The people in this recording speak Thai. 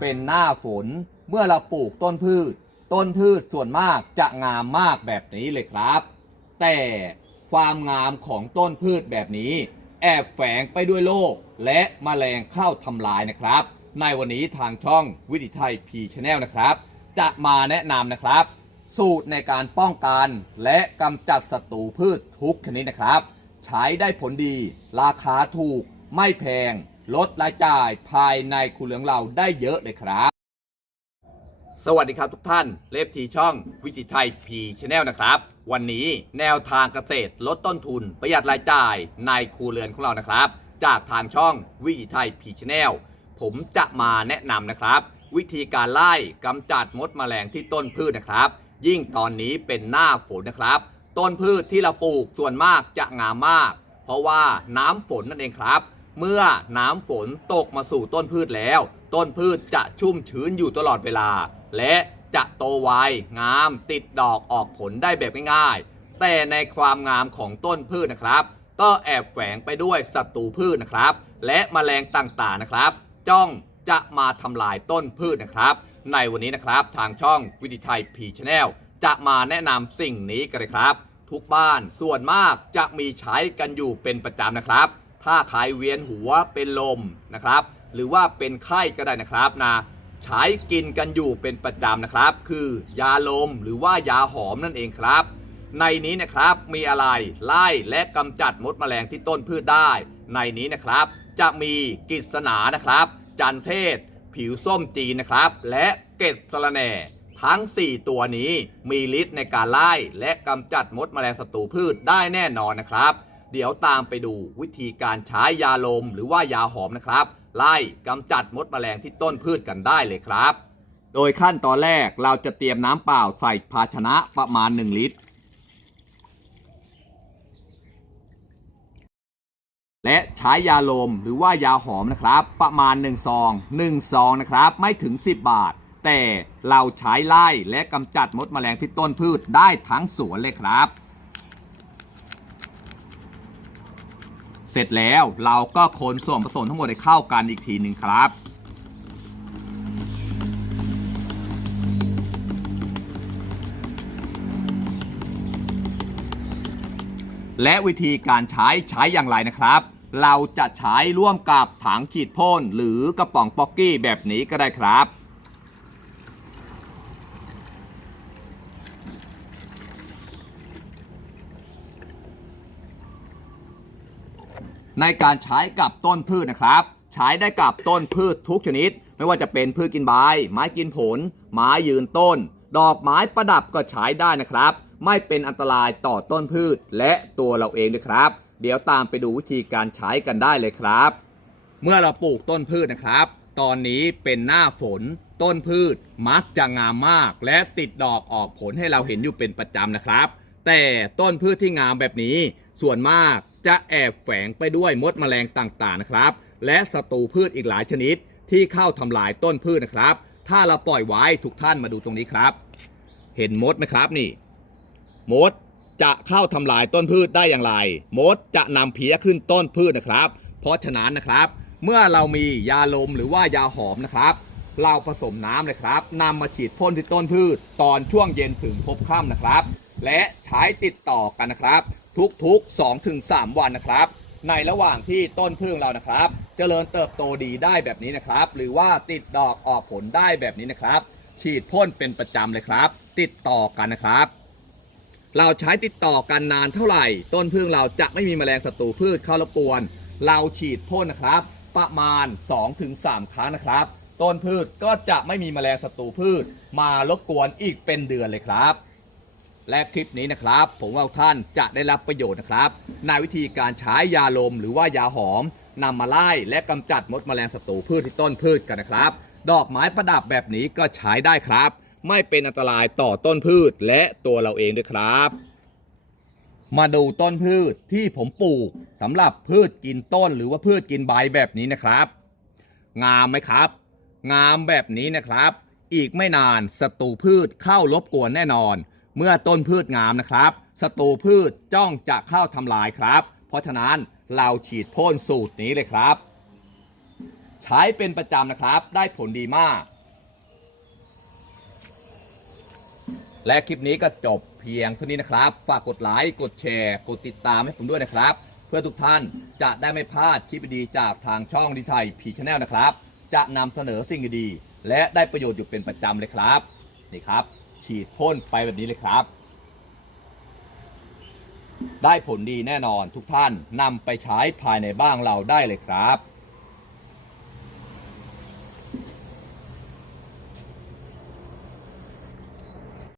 เป็นหน้าฝน เมื่อเราปลูกต้นพืช ต้นพืชส่วนมากจะงามมากแบบนี้เลยครับ แต่ความงามของต้นพืชแบบนี้ แอบแฝงไปด้วยโรคและแมลงเข้าทำลายนะครับ ในวันนี้ทางช่องวิถีไทยพีชแนลนะครับ จะมาแนะนำนะครับ สูตรในการป้องกันและกำจัดศัตรูพืชทุกชนิดนะครับ ใช้ได้ผลดี ราคาถูกไม่แพง ลดรายจ่ายภายในครัวเรือนเราได้เยอะเลยครับ สวัสดีครับทุกท่าน เลฟทีช่องวิจิไทยพีชแนลนะครับ วันนี้แนวทางเกษตรลดต้นทุนประหยัดรายจ่ายในครัวเรือนของเรานะครับ จากทางช่องวิจิไทยพีชแนลผมจะมาแนะนำนะครับ วิธีการไล่กำจัดมดแมลงที่ต้นพืชนะครับ ยิ่งตอนนี้เป็นหน้าฝนนะครับ ต้นพืชที่เราปลูกส่วนมากจะงามมาก เพราะว่าน้ำฝนนั่นเองครับ เมื่อน้ำฝนตกมาสู่ต้นพืชแล้ว ต้นพืชจะชุ่มชื้นอยู่ตลอดเวลา และจะโตไวงามติดดอกออกผลได้แบบง่ายๆ แต่ในความงามของต้นพืชนะครับ ก็แอบแฝงไปด้วยศัตรูพืชนะครับ และแมลงต่างๆนะครับ จ้องจะมาทำลายต้นพืชนะครับ ในวันนี้นะครับทางช่องวิถีไทยพีชแนลจะมาแนะนำสิ่งนี้กันเลยครับ ทุกบ้านส่วนมากจะมีใช้กันอยู่เป็นประจำนะครับ ถ้าใครเวียนหัวเป็นลมนะครับ หรือว่าเป็นไข้ก็ได้นะครับนะใช้กินกันอยู่เป็นประจำนะครับ คือยาลมหรือว่ายาหอมนั่นเองครับ ในนี้นะครับมีอะไรไล่และกำจัดมดแมลงที่ต้นพืชได้ ในนี้นะครับ จะมีกิษณานะครับ จันเทศ ผิวส้มจีนนะครับ และเกตสะระแหน่ทั้ง 4 ตัวนี้มีฤทธิ์ในการไล่และกำจัดมดแมลงศัตรูพืชได้แน่นอนนะครับ เดี๋ยวตามไปดูวิธีการใช้ยาลมหรือว่ายาหอมนะครับ ไล่กำจัดมดแมลงที่ต้นพืชกันได้เลยครับ โดยขั้นตอนแรกเราจะเตรียมน้ำเปล่าใส่ภาชนะประมาณ 1 ลิตร และใช้ยาลมหรือว่ายาหอมนะครับ ประมาณ1ซอง1ซองนะครับไม่ถึง 10 บาท แต่เราใช้ไล่และกำจัดมดแมลงที่ต้นพืชได้ทั้งสวนเลยครับ เสร็จแล้วเราก็คนส่วนผสมทั้งหมดให้เข้ากันอีกทีหนึ่งครับ และวิธีการใช้ใช้อย่างไรนะครับ เราจะใช้ร่วมกับถังฉีดพ่นหรือกระป๋องป๊อกกี้แบบนี้ก็ได้ครับ ในการใช้กับต้นพืชนะครับ ใช้ได้กับต้นพืชทุกชนิด ไม่ว่าจะเป็นพืชกินใบ ไม้กินผล ไม้ยืนต้น ดอกไม้ประดับก็ใช้ได้นะครับ ไม่เป็นอันตรายต่อต้นพืชและตัวเราเองด้วยครับ เดี๋ยวตามไปดูวิธีการใช้กันได้เลยครับ เมื่อเราปลูกต้นพืชนะครับ ตอนนี้เป็นหน้าฝน ต้นพืชมักจะงามมาก และติดดอกออกผลให้เราเห็นอยู่เป็นประจำนะครับ แต่ต้นพืชที่งามแบบนี้ ส่วนมากจะแอบแฝงไปด้วยมดแมลงต่างๆนะครับ และศัตรูพืชอีกหลายชนิด ที่เข้าทำลายต้นพืชนะครับ ถ้าเราปล่อยไว้ทุกท่านมาดูตรงนี้ครับ เห็นมดไหมครับนี่ มดจะเข้าทำลายต้นพืชได้อย่างไร มดจะนำเพี้ยขึ้นต้นพืชนะครับ เพราะฉะนั้นนะครับ เมื่อเรามียาลมหรือว่ายาหอมนะครับ เราผสมน้ำเลยครับนำมาฉีดพ่นที่ต้นพืช ตอนช่วงเย็นถึงพบค่ำนะครับ และใช้ติดต่อกันนะครับ ทุกๆ2-3วันนะครับ ในระหว่างที่ต้นพึ่งเรานะครับเจริญเติบโตดีได้แบบนี้นะครับ หรือว่าติดดอกออกผลได้แบบนี้นะครับ ฉีดพ่นเป็นประจำเลยครับ ติดต่อกันนะครับ เราใช้ติดต่อกันนานเท่าไหร่ ต้นพึ่งเราจะไม่มีแมลงศัตรูพืชเข้ารบกวน เราฉีดพ่นนะครับ ประมาณ 2-3 ครั้งนะครับต้นพืชก็จะไม่มีแมลงศัตรูพืช มารบกวนอีกเป็นเดือนเลยครับ และคลิปนี้นะครับ ผมว่าท่านจะได้รับประโยชน์นะครับในวิธีการใช้ยาลมหรือว่ายาหอมนำมาไล่และกำจัดมดแมลงศัตรูพืชที่ต้นพืชกันนะครับ ดอกไม้ประดับแบบนี้ก็ใช้ได้ครับ ไม่เป็นอันตรายต่อต้นพืชและตัวเราเองด้วยครับ มาดูต้นพืชที่ผมปลูกสำหรับพืชกินต้นหรือว่าพืชกินใบแบบนี้นะครับ งามไหมครับ งามแบบนี้นะครับ อีกไม่นานศัตรูพืชเข้ารบกวนแน่นอน เมื่อต้นพืชงามนะครับศัตรูพืชจ้องจะเข้าทำลายครับ เพราะฉะนั้นเราฉีดพ่นสูตรนี้เลยครับ ใช้เป็นประจำนะครับ ได้ผลดีมาก และคลิปนี้ก็จบเพียงเท่านี้นะครับ ฝากกดไลค์กดแชร์ กดติดตามให้ผมด้วยนะครับ เพื่อทุกท่านจะได้ไม่พลาดคลิปดีจากทางช่องดีไทยพีชแนลนะครับ จะนำเสนอสิ่งดี และได้ประโยชน์อยู่เป็นประจำเลยครับนี่ครับ ฉีดพ่นไปแบบนี้เลยครับ ได้ผลดีแน่นอนทุกท่านนำไปใช้ภายในบ้านเราได้เลยครับ